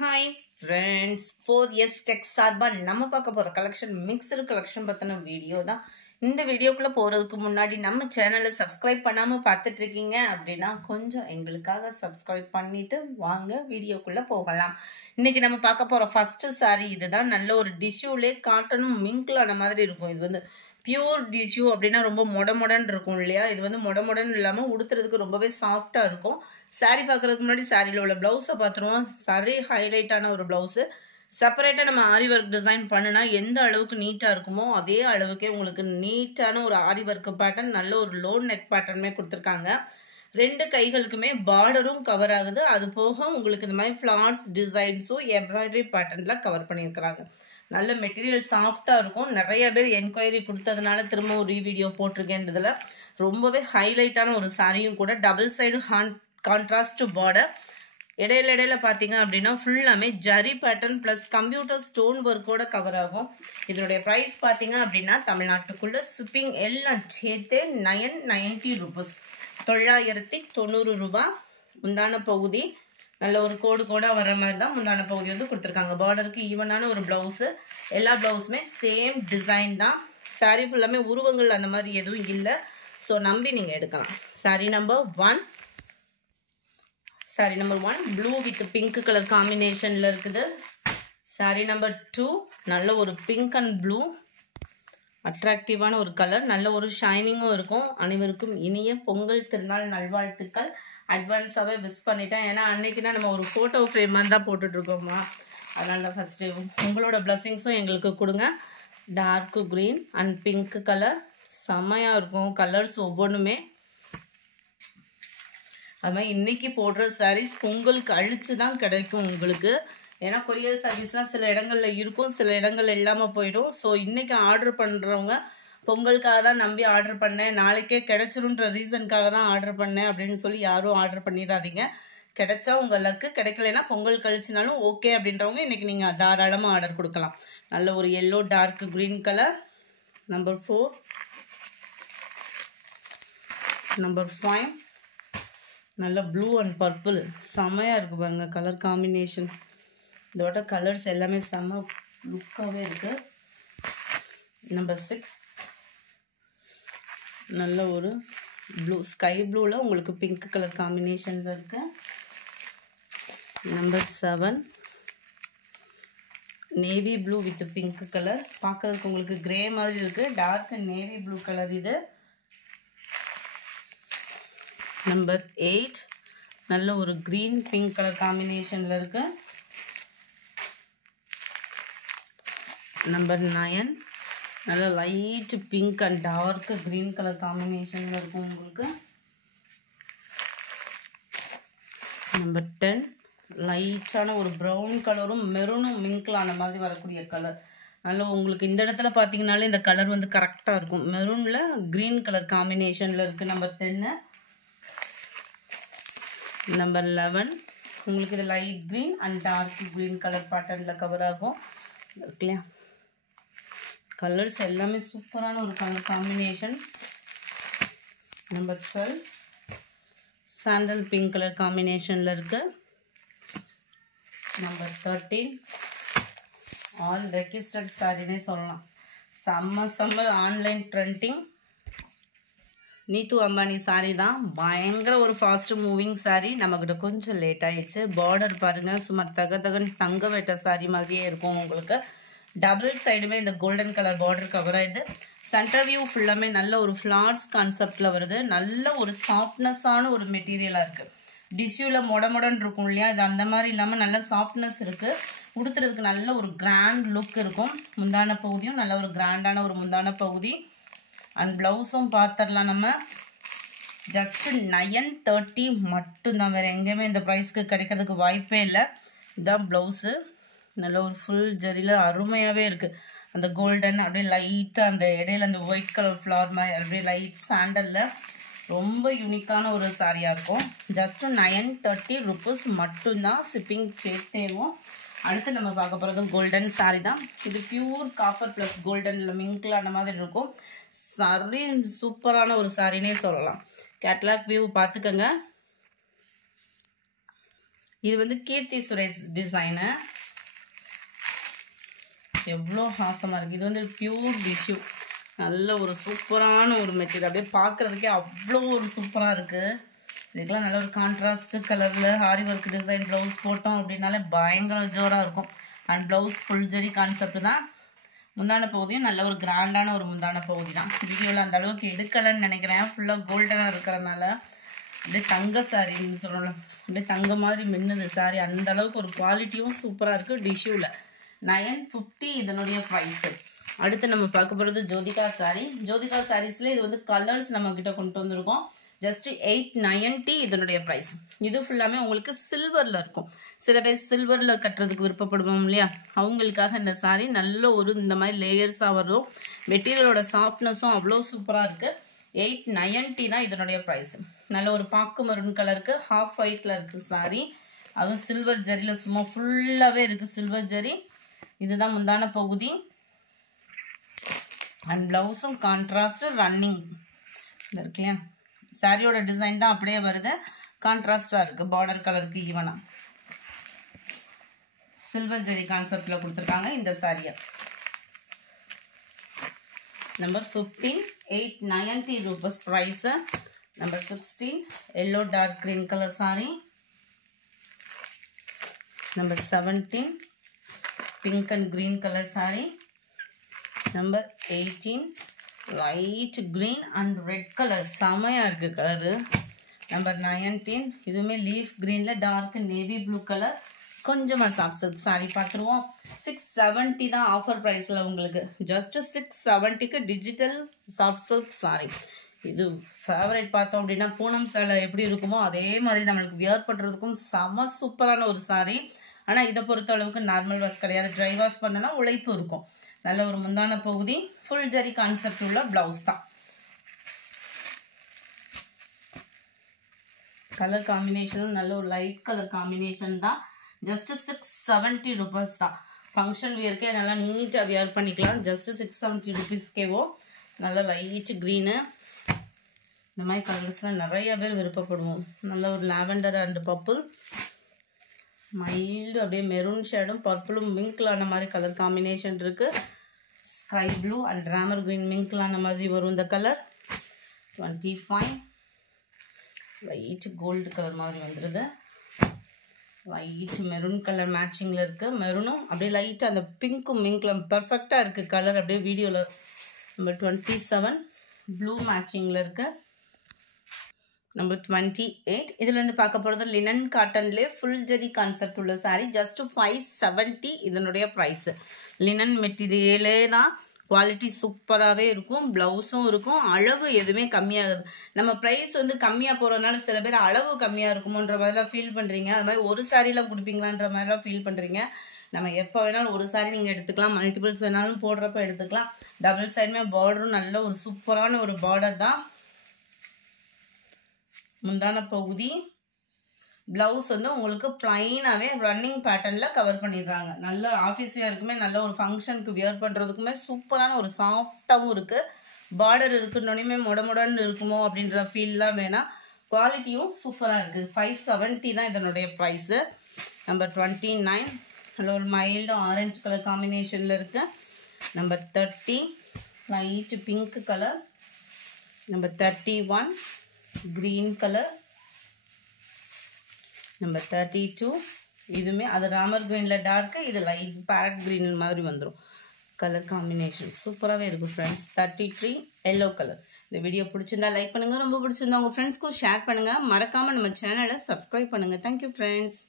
Hi friends, 4S Tech சார்பா நம்ம பார்க்க போற கலெக்ஷன் மிக்ஸ்டு கலெக்ஷன் பத்தின வீடியோ தான். இந்த வீடியோக்குள்ள போறதுக்கு முன்னாடி நம்ம சேனலை சப்ஸ்கிரைப் பண்ணாம பார்த்துட்டு இருக்கீங்க அப்படின்னா கொஞ்சம் எங்களுக்காக சப்ஸ்கிரைப் பண்ணிட்டு வாங்க வீடியோக்குள்ள போகலாம். இன்னைக்கு நம்ம பார்க்க போற ஃபர்ஸ்ட் saree இதுதான். நல்ல ஒரு டிஷ்யூலே காட்டனும் மிங்க்லான மாதிரி இருக்கும். இது வந்து பியூர் டிஷ்யூ அப்படின்னா ரொம்ப மொடமொடன் இருக்கும் இல்லையா? இது வந்து மொடமொடன் இல்லாம உடுத்துறதுக்கு ரொம்பவே சாஃப்டா இருக்கும். சாரி பார்க்கறதுக்கு முன்னாடி சாரியில உள்ள பிளவுஸை பார்த்துருவோம். சரி ஹைலைட்டான ஒரு பிளவுஸ். செப்பரேட்டா நம்ம ஆரி ஒர்க் டிசைன் பண்ணுனா எந்த அளவுக்கு நீட்டா இருக்குமோ அதே அளவுக்கே உங்களுக்கு நீட்டான ஒரு ஆரி ஒர்க் பேட்டர்ன், நல்ல ஒரு லோ நெக் பேட்டர்னுமே கொடுத்துருக்காங்க. ரெண்டு கைகளுக்குமே பார்டரும் கவர் ஆகுது. அது போக உங்களுக்கு இந்த மாதிரி ஃபிளார்ஸ் டிசைன்ஸும் எம்ப்ராய்டரி பேட்டர்ன்ல கவர் பண்ணியிருக்கிறாங்க. நல்ல மெட்டீரியல் சாஃப்டா இருக்கும். நிறைய பேர் என்கொயரி கொடுத்ததுனால திரும்ப ஒரு வீடியோ போட்டிருக்கேன். இதுல ரொம்பவே ஹைலைட்டான ஒரு சாரியும் கூட. Double side contrast border. இடையில பார்த்தீங்க அப்படின்னா ஃபுல்லாமே zari pattern plus computer stone ஒர்க்கோட கவர் ஆகும். இதனுடைய ப்ரைஸ் பார்த்தீங்க அப்படின்னா தமிழ்நாட்டுக்குள்ள ஷிப்பிங் எல்லாம் சேர்த்து 990 rupees, 990 ரூபாய். முந்தான பகுதி நல்ல ஒரு கோடா வர மாதிரி தான் முந்தான பகுதி வந்து கொடுத்துருக்காங்க. பார்டருக்கு ஈவனான ஒரு பிளவுஸ். எல்லா பிளவுஸுமே சேம் டிசைன் தான். சாரி ஃபுல்லாமே உருவங்கள் அந்த மாதிரி எதுவும் இல்லை. ஸோ நம்பி நீங்கள் எடுக்கலாம். Sorry number 1. Sorry number 1 blue with pink colour காம்பினேஷனில் இருக்குது. சாரி நம்பர் 2 நல்ல ஒரு பிங்க் அண்ட் ப்ளூ அட்ராக்டிவான ஒரு கலர். நல்ல ஒரு ஷைனிங்கும் இருக்கும். அனைவருக்கும் இனிய பொங்கல் திருநாள் நல்வாழ்த்துக்கள். அட்வான்ஸாகவே விஷ் பண்ணிட்டேன். ஏன்னா அன்னைக்குன்னா நம்ம ஒரு ஃபோட்டோ ஃப்ரேம் மாதிரி தான் போட்டுட்ருக்கோமா, அதனால தான் ஃபஸ்ட்டு உங்களோட பிளஸ்ஸிங்ஸும் எங்களுக்கு கொடுங்க. Dark green and pink colour செம்மையாக இருக்கும். கலர்ஸ் ஒவ்வொன்றுமே அது மாதிரி இன்னைக்கு போடுற சாரீஸ் பொங்கலுக்கு அழிச்சு தான் கிடைக்கும் உங்களுக்கு. ஏன்னா கொரியர் சர்வீஸ்லாம் சில இடங்கள்ல இருக்கும், சில இடங்கள் இல்லாமல் போயிடும். ஸோ இன்னைக்கு ஆர்டர் பண்ணுறவங்க பொங்கலுக்காக தான் நம்பி ஆர்டர் பண்ணேன், நாளைக்கே கிடைச்சிருன்ற ரீசனுக்காக தான் ஆர்டர் பண்ணேன் அப்படின்னு சொல்லி யாரும் ஆர்டர் பண்ணிடாதீங்க. கிடைச்சா உங்கள் லக்கு, கிடைக்கலன்னா பொங்கல் கழிச்சுனாலும் ஓகே அப்படின்றவங்க இன்னைக்கு நீங்கள் தாராளமாக ஆர்டர் கொடுக்கலாம். நல்ல ஒரு yellow dark green colour. Number 4. Number 5 நல்ல ப்ளூ அண்ட் பர்பிள் செம்மையாக இருக்குது பாருங்க கலர் காம்பினேஷன். இதோட கலர்ஸ் எல்லாமே செம்ம லுக்காகவே இருக்குது. நம்பர் 6 நல்ல ஒரு ப்ளூ ஸ்கை ப்ளூவில் உங்களுக்கு பிங்க் கலர் காம்பினேஷனில் இருக்கு. Number 7 navy blue with pink colour. பார்க்கறதுக்கு உங்களுக்கு கிரே மாதிரி இருக்குது. டார்க் நேவி ப்ளூ கலர் இது. நம்பர் 8 நல்ல ஒரு கிரீன் பிங்க் கலர் காம்பினேஷனில் இருக்கு. நம்பர் 9 நல்ல light pink and dark green colour காம்பினேஷனில் இருக்கும் உங்களுக்கு. நம்பர் 10 லைட்டான ஒரு ப்ரௌன் கலரும் மெரூனும் மிங்க்லான மாதிரி வரக்கூடிய கலர். நல்ல உங்களுக்கு இந்த இடத்துல பார்த்தீங்கன்னாலே இந்த கலர் வந்து கரெக்டாக இருக்கும். மெரூனில் கிரீன் கலர் காம்பினேஷனில் இருக்குது. நம்பர் 10. நம்பர் 11 உங்களுக்கு இது light green and dark green colour பேட்டர்னில் கவர் ஆகும் இல்லையா? கலர்ஸ் எல்லாமே சூப்பரான ஒரு colour combination. Number 12 sandal pink colour காம்பினேஷனில் இருக்கு. நம்பர் 13 ஆல் ரெக்வெஸ்டட் சாரினே சொல்லலாம். செம்ம ஆன்லைன் ட்ரெண்டிங் நீத்து அம்பானி சாரி தான். பயங்கர ஒரு ஃபாஸ்ட் மூவிங் சாரி. நம்மக்கிட்ட கொஞ்சம் லேட் ஆயிடுச்சு. பார்டர் பாருங்க சும்மா தகன்னு தங்க வெட்ட சாரி மாதிரியே இருக்கும் உங்களுக்கு. டபுள் சைடுமே இந்த கோல்டன் கலர் பார்டர் கவர் ஆயிடுது. சென்டர் வியூ ஃபுல்லாமே நல்ல ஒரு ஃப்ளார்ஸ் கான்செப்ட்ல வருது. நல்ல ஒரு சாஃப்ட்னஸான ஒரு மெட்டீரியலா இருக்கு. டிஷ்யூல மொடமொடன் இருக்கும் இல்லையா, இது அந்த மாதிரி இல்லாமல் நல்ல சாஃப்ட்னஸ் இருக்கு. உடுத்துறதுக்கு நல்ல ஒரு கிராண்ட் லுக் இருக்கும். முந்தான பகுதியும் நல்ல ஒரு கிராண்டான ஒரு முந்தான பகுதி. அண்ட் ப்ளவுஸும் பார்த்துடலாம். நம்ம ஜஸ்ட் 930 மட்டும்தான். வேறு எங்கேயுமே இந்த ப்ரைஸ்க்கு கிடைக்கிறதுக்கு வாய்ப்பே இல்லை. இதுதான் ப்ளவுஸு. நல்ல ஒரு ஃபுல் ஜரியில் அருமையாகவே இருக்குது. அந்த கோல்டன் அப்படியே லைட்டாக அந்த இடையில அந்த ஒயிட் கலர் ஃப்ளவர் மாதிரி அப்படியே லைட் சாண்டலில் ரொம்ப யூனிக்கான ஒரு சாரியாக இருக்கும். ஜஸ்ட் 930 rupees மட்டும்தான். ஷிப்பிங் சேர்த்தேவும். அடுத்து நம்ம பார்க்க போகிறது கோல்டன் சாரி தான். இது பியூர் காப்பர் ப்ளஸ் கோல்டனில் மிங்க்லான மாதிரி இருக்கும். சரி சூப்பரான ஒரு சாரினே சொல்லலாம். கேட்லாக் வியூ பார்த்துக்கோங்க. இது வந்து கீர்த்தி சுரேஷ் டிசைனு. எவ்வளோ ஹாசமாக இருக்குது. இது வந்து பியூர் டிஷ்யூ. நல்ல ஒரு சூப்பரான ஒரு மெட்டீரியல். அப்படியே பார்க்குறதுக்கே அவ்வளோ ஒரு சூப்பராக இருக்குது. இதுக்கெல்லாம் நல்ல ஒரு கான்ட்ராஸ்ட் கலரில் ஆரி ஒர்க் டிசைன் ப்ளவுஸ் போட்டோம் அப்படின்னாலே பயங்கர ஜோராக இருக்கும். And blouse full zari concept தான். முந்தான பகுதியும் நல்ல ஒரு கிராண்டான ஒரு முந்தான பகுதி தான். வீடியோவில் அந்த அளவுக்கு எடுக்கலைன்னு நினைக்கிறேன். ஃபுல்லாக கோல்டனாக இருக்கிறதுனால அப்படியே தங்க சாரின்னு சொல்லணும். அப்படியே தங்க மாதிரி மின்னுது சாரி. அந்த அளவுக்கு ஒரு குவாலிட்டியும் சூப்பராக இருக்குது. டிஷ்யூவில் 950 இதனுடைய ப்ரைஸு. அடுத்து நம்ம பார்க்க போகிறது ஜோதிகா சாரி. ஜோதிகா சாரீஸில் இது வந்து கலர்ஸ் நம்ம கிட்ட கொண்டு வந்திருக்கோம். ஜஸ்ட் 890 இதனுடைய ப்ரைஸ். இது ஃபுல்லாமே உங்களுக்கு சில்வரில் இருக்கும். சில பேர் சில்வரில் கட்டுறதுக்கு விருப்பப்படுவோம் இல்லையா, அவங்களுக்காக இந்த சாரி நல்ல ஒரு இந்த மாதிரி லேயர்ஸாக வரும். மெட்டீரியலோட சாஃப்ட்னஸும் அவ்வளோ சூப்பராக இருக்குது. 890 தான் இதனுடைய ப்ரைஸ். நல்ல ஒரு பாக்கு மரூன் கலருக்கு ஹாஃப் ஒயிட்டில் இருக்குது சாரி. அதுவும் சில்வர் ஜரியில் சும்மா ஃபுல்லாகவே இருக்குது சில்வர் ஜரி. இதுதான் முந்தான பகுதி. அண்ட் ப்ளவுஸும் கான்ட்ராஸ்ட் ரன்னிங் இருக்கு இல்லையா. சாரியோட டிசைன் தான் அப்படியே வருது. கான்ட்ராஸ்டாக இருக்குது. பார்டர் கலருக்கு ஈவனாக சில்வர் ஜெரி கான்செப்டில் கொடுத்துருக்காங்க இந்த சாரியை. Number 15 890 rupees price. Number 16 yellow dark green colour sari. Number 17 pink and green colour sari. Number 18 light green and red colour செமையாக இருக்குது கலரு. நம்பர் 19 இதுவுமே லீஃப் க்ரீனில் டார்க் நேவி ப்ளூ கலர். கொஞ்சமாக சாஃப்ட் சில்க் சாரி பார்த்துருவோம். 670 தான் ஆஃபர் ப்ரைஸில் உங்களுக்கு. ஜஸ்ட் 670க்கு டிஜிட்டல் சாஃப்ட் சில்க் சாரி. இது ஃபேவரட் பார்த்தோம் அப்படின்னா பூனம் சேலை எப்படி இருக்குமோ அதே மாதிரி நம்மளுக்கு வியர் பண்ணுறதுக்கும் செம சூப்பரான ஒரு சாரி. ஆனால் இதை பொறுத்த அளவுக்கு நார்மல் வாஷ் கிடையாது. ட்ரை வாஷ் பண்ணனா உழைப்பு இருக்கும். நல்ல ஒரு முந்தான பகுதி ஃபுல் ஜரி கான்செப்ட் உள்ள பிளவுஸ் தான். கலர் காம்பினேஷனும் நல்ல ஒரு லைட் கலர் காம்பினேஷன் தான். ஜஸ்ட் 670 ரூபீஸ் தான். ஃபங்க்ஷன் வியர்க்கே நல்லா நீட்டாக வியர் பண்ணிக்கலாம். ஜஸ்ட் 670 ரூபீஸ்க்கேவோ. நல்ல லைட் க்ரீனு. இந்த மாதிரி கலர்ஸ்லாம் நிறைய பேர் விருப்பப்படுவோம். நல்ல ஒரு லாவெண்டர் அண்ட் பர்பிள், மைல்டு அப்படியே மெரூன் ஷேடும் பர்பிளும் மிங்க்லான மாதிரி கலர் காம்பினேஷன் இருக்குது. Sky blue and Ramar green மிங்க்லான மாதிரி வரும் இந்த கலர். 25 லைட் கோல்டு கலர் மாதிரி வந்துடுது. லைட் மெரூன் கலர் மேட்சிங்கில் இருக்குது. மெரூனும் அப்படியே லைட்டாக அந்த பிங்க்கும் மிங்க்லாம் பர்ஃபெக்டாக இருக்குது கலர் அப்படியே வீடியோவில். நம்பர் 27 ப்ளூ மேட்சிங்கில் இருக்குது. நம்பர் 28 இதுலேருந்து பார்க்க போகிறது லினன் காட்டன்லேயே ஃபுல் ஜெரி கான்செப்ட் உள்ள சாரீ. ஜஸ்ட் 570 இதனுடைய ப்ரைஸு. லினன் மெட்டீரியலே தான். குவாலிட்டி சூப்பராகவே இருக்கும். ப்ளவுஸும் இருக்கும். அளவு எதுவுமே கம்மியாகுது. நம்ம ப்ரைஸ் வந்து கம்மியாக போகிறதுனால சில பேர் அளவு கம்மியாக இருக்குமோன்ற மாதிரிலாம் ஃபீல் பண்ணுறீங்க. அது மாதிரி ஒரு சாரியில் கொடுப்பீங்களான்ற மாதிரிலாம் ஃபீல் பண்ணுறீங்க. நம்ம எப்போ வேணாலும் ஒரு சாரி நீங்கள் எடுத்துக்கலாம். மல்டிபிள்ஸ் வேணாலும் போடுறப்ப எடுத்துக்கலாம். டபுள் சைடுமே பார்டரும் நல்ல ஒரு சூப்பரான ஒரு பார்டர் தான். முந்தான பகுதி பிளவுஸ் வந்து உங்களுக்கு பிளைனாகவே ரன்னிங் பேட்டர்னில் கவர் பண்ணிடுறாங்க. நல்ல ஆஃபீஸ் வியருக்குமே நல்ல ஒரு ஃபங்க்ஷனுக்கு வியர் பண்ணுறதுக்குமே சூப்பரான ஒரு சாஃப்டாகவும் இருக்குது. பார்டர் இருக்குன்னொன்னே மொடன்னு இருக்குமோ அப்படின்ற ஃபீல்லாம் வேணாம். குவாலிட்டியும் சூப்பராக இருக்குது. 570 தான் இதனுடைய ப்ரைஸு. நம்பர் 29 நல்ல ஒரு மைல்டு ஆரஞ்சு கலர் காம்பினேஷனில் இருக்குது. Number 30 light pink colour. Number 31 green colour. Number 32 இதுவுமே அது ராமர் கிரீனில் டார்க்கு, இது லைட் பேரட் கிரீன் மாதிரி வந்துடும். கலர் காம்பினேஷன் சூப்பராகவே இருக்கும் ஃப்ரெண்ட்ஸ். 33 yellow colour. இந்த வீடியோ பிடிச்சிருந்தா லைக் பண்ணுங்கள். ரொம்ப பிடிச்சிருந்தா உங்கள் ஃப்ரெண்ட்ஸ்க்கும் ஷேர் பண்ணுங்கள். மறக்காமல் நம்ம சேனலை சப்ஸ்கிரைப் பண்ணுங்கள். Thank you friends.